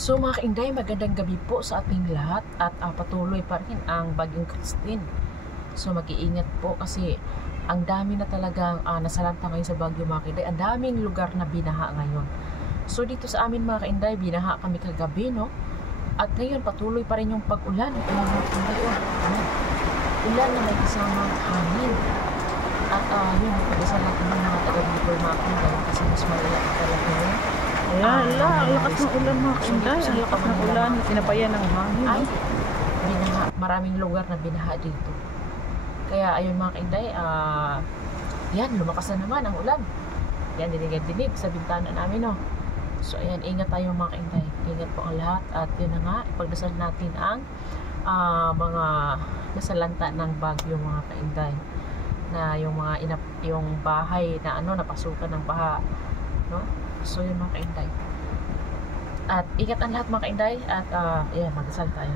So mga kainday, magandang gabi po sa ating lahat at patuloy pa rin ang Bagyong Christine. So mag-iingat po kasi ang dami na talagang nasalanta ngayon sa Bagyo mga kainday. Ang daming lugar na binaha ngayon. So dito sa amin mga kainday, binaha kami kagabi, no? At ngayon patuloy pa rin yung pag-ulan. Ulan na may kasamang hangin. At yun, pag-isang natin ng mga taga-Bicol mga kainday kasi mas malala talaga yun. Ayan, ang lakas ng ulan mga kainday. Ang lakas ng ulan, sinabayan ng hangin. Ay, binaha, maraming lugar na binaha dito. Kaya ayun mga kainday, yan, lumakas na naman ang ulan. Yan, dinig sa bintana namin, no. So ayan, ingat tayo mga kainday. Ingat po ang lahat. At yun na nga, ipagdasal natin ang mga nasalanta ng bagyo mga kainday. Na yung mga yung bahay na napasukan ng baha, no? So yun mga kainday. At ingat ang lahat mga kainday. At magdasal tayo.